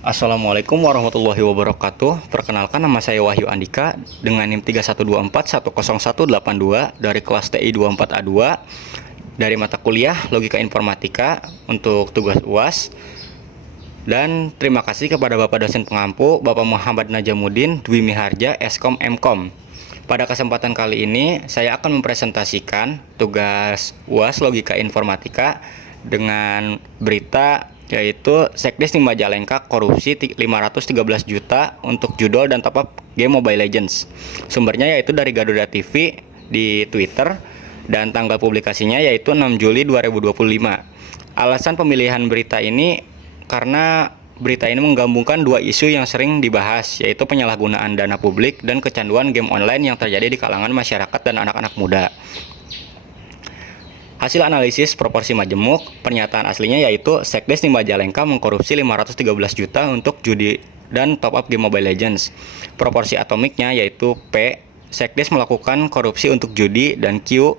Assalamualaikum warahmatullahi wabarakatuh. Perkenalkan, nama saya Wahyu Andika dengan NIM 3124101182 dari kelas TI 24A2 dari mata kuliah Logika Informatika untuk tugas UAS. Dan terima kasih kepada Bapak dosen pengampu, Bapak Muhammad Najamuddin Dwi Miharja, Eskom Mkom. Pada kesempatan kali ini, saya akan mempresentasikan tugas UAS Logika Informatika dengan berita yaitu Sekdes di Majalengka korupsi 513 juta untuk judul dan top up game Mobile Legends. Sumbernya yaitu dari Garuda TV di Twitter dan tanggal publikasinya yaitu 6 Juli 2025. Alasan pemilihan berita ini karena berita ini menggabungkan dua isu yang sering dibahas, yaitu penyalahgunaan dana publik dan kecanduan game online yang terjadi di kalangan masyarakat dan anak-anak muda. Hasil analisis proporsi majemuk, pernyataan aslinya yaitu Sekdes di Majalengka mengkorupsi 513 juta untuk judi dan top up game Mobile Legends. Proporsi atomiknya yaitu P, Sekdes melakukan korupsi untuk judi, dan Q,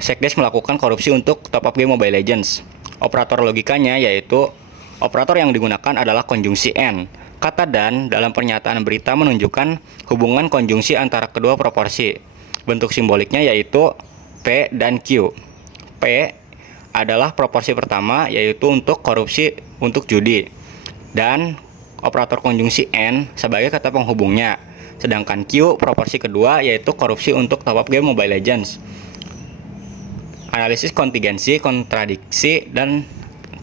Sekdes melakukan korupsi untuk top up game Mobile Legends. Operator logikanya yaitu operator yang digunakan adalah konjungsi N. Kata dan dalam pernyataan berita menunjukkan hubungan konjungsi antara kedua proporsi. Bentuk simboliknya yaitu P dan Q. P adalah proporsi pertama yaitu untuk korupsi untuk judi, dan operator konjungsi N sebagai kata penghubungnya. Sedangkan Q proporsi kedua yaitu korupsi untuk top up game Mobile Legends. Analisis kontingensi, kontradiksi, dan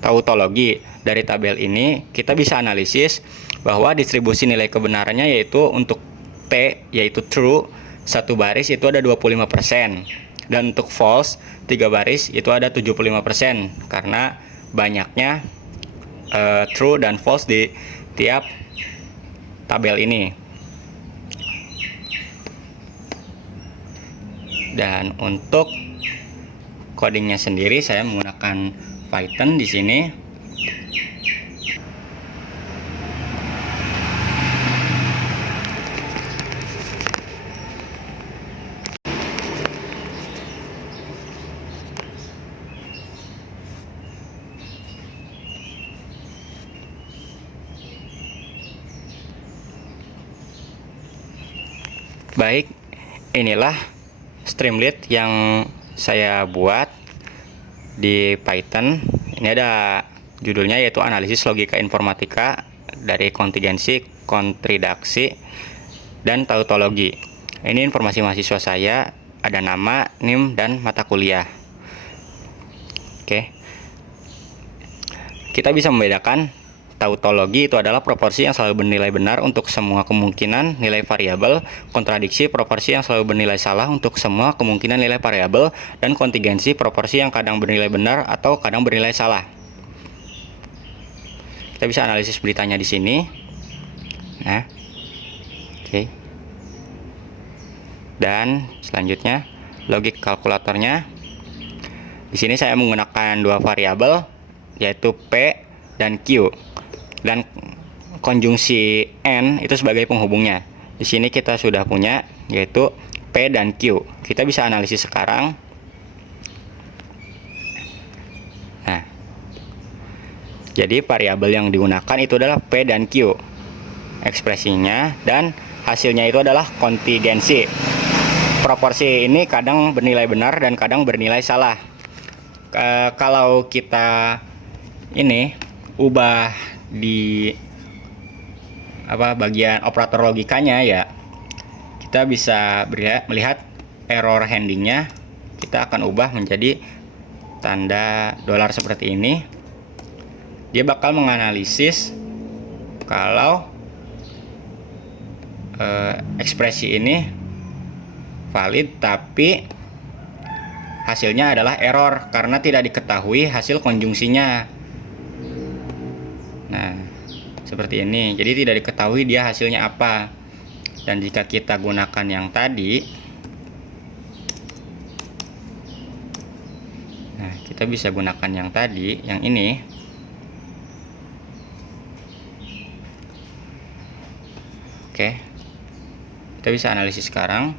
tautologi. Dari tabel ini kita bisa analisis bahwa distribusi nilai kebenarannya yaitu untuk T yaitu true, satu baris itu ada 25%. Dan untuk false, 3 baris itu ada 75%, karena banyaknya true dan false di tiap tabel ini. Dan untuk codingnya sendiri saya menggunakan Python di sini. Baik, inilah Streamlit yang saya buat di Python. Ini ada judulnya yaitu Analisis Logika Informatika dari kontingensi, kontradiksi, dan tautologi. Ini informasi mahasiswa saya, ada nama, NIM, dan mata kuliah. Oke. Kita bisa membedakan tautologi itu adalah proporsi yang selalu bernilai benar untuk semua kemungkinan nilai variabel, kontradiksi proporsi yang selalu bernilai salah untuk semua kemungkinan nilai variabel, dan kontingensi proporsi yang kadang bernilai benar atau kadang bernilai salah. Kita bisa analisis beritanya di sini. Nah, oke. Dan selanjutnya logik kalkulatornya. Di sini saya menggunakan dua variabel yaitu P dan Q. Dan konjungsi N itu sebagai penghubungnya. Di sini kita sudah punya yaitu P dan Q. Kita bisa analisis sekarang. Nah, jadi variabel yang digunakan itu adalah P dan Q. Ekspresinya dan hasilnya itu adalah kontingensi. Proporsi ini kadang bernilai benar dan kadang bernilai salah. Kalau kita ini ubah di bagian operator logikanya ya, kita bisa melihat error handlingnya. Kita akan ubah menjadi tanda dolar seperti ini. Dia bakal menganalisis kalau ekspresi ini valid tapi hasilnya adalah error karena tidak diketahui hasil konjungsinya. Nah, seperti ini. Jadi tidak diketahui dia hasilnya apa. Dan jika kita gunakan yang tadi, nah, kita bisa gunakan yang tadi, yang ini. Oke. Kita bisa analisis sekarang.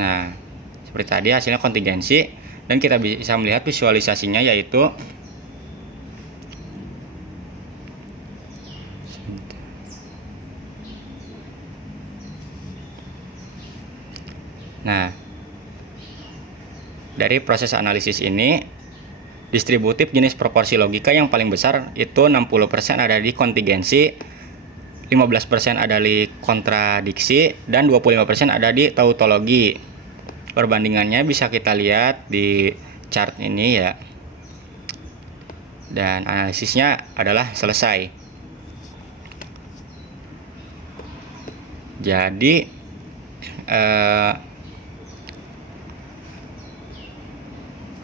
Nah, seperti tadi hasilnya kontingensi, dan kita bisa melihat visualisasinya yaitu Nah, dari proses analisis ini, distributif jenis proporsi logika yang paling besar itu 60% ada di kontingensi, 15% ada di kontradiksi, dan 25% ada di tautologi. Perbandingannya bisa kita lihat di chart ini ya. Dan analisisnya adalah selesai. Jadi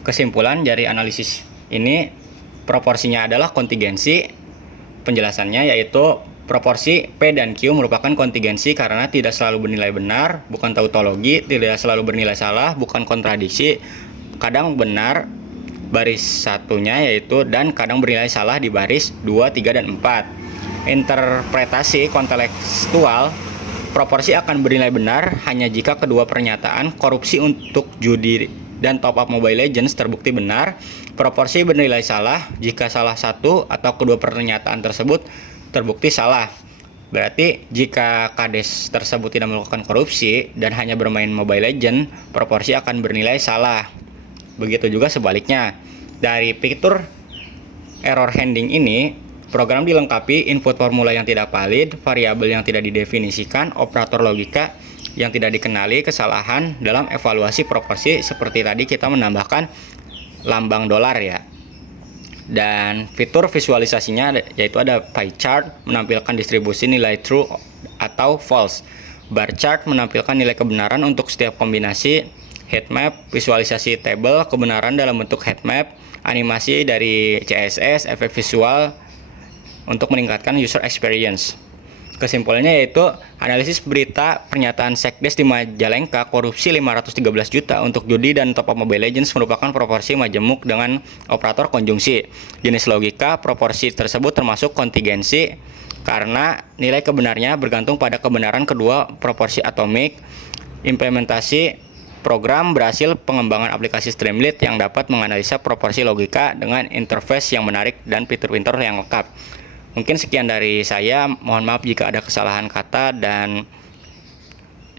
kesimpulan dari analisis ini, proporsinya adalah kontingensi. Penjelasannya yaitu proporsi P dan Q merupakan kontingensi karena tidak selalu bernilai benar, bukan tautologi, tidak selalu bernilai salah, bukan kontradiksi, kadang benar baris satunya yaitu, dan kadang bernilai salah di baris 2, 3, dan 4. Interpretasi kontekstual, proporsi akan bernilai benar hanya jika kedua pernyataan korupsi untuk judi dan top up Mobile Legends terbukti benar. Proporsi bernilai salah jika salah satu atau kedua pernyataan tersebut terbukti salah. Berarti jika kades tersebut tidak melakukan korupsi dan hanya bermain Mobile Legends, proporsi akan bernilai salah. Begitu juga sebaliknya. Dari fitur error handling ini, program dilengkapi input formula yang tidak valid, variabel yang tidak didefinisikan, operator logika yang tidak dikenali, kesalahan dalam evaluasi proporsi seperti tadi kita menambahkan lambang dolar ya. Dan fitur visualisasinya yaitu ada pie chart menampilkan distribusi nilai true atau false, bar chart menampilkan nilai kebenaran untuk setiap kombinasi, heat map visualisasi tabel kebenaran dalam bentuk heat map, animasi dari CSS, efek visual untuk meningkatkan user experience. Kesimpulannya yaitu analisis berita pernyataan Sekdes di Majalengka korupsi 513 juta untuk judi dan top up Mobile Legends merupakan proporsi majemuk dengan operator konjungsi. Jenis logika proporsi tersebut termasuk kontingensi karena nilai kebenarnya bergantung pada kebenaran kedua proporsi atomik. Implementasi program berhasil pengembangan aplikasi Streamlit yang dapat menganalisa proporsi logika dengan interface yang menarik dan fitur-fitur yang lengkap. Mungkin sekian dari saya, mohon maaf jika ada kesalahan kata dan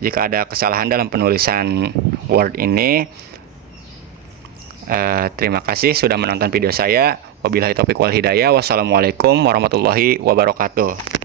jika ada kesalahan dalam penulisan Word ini. Terima kasih sudah menonton video saya. Wabillahi taufiq wal hidayah. Wassalamualaikum warahmatullahi wabarakatuh.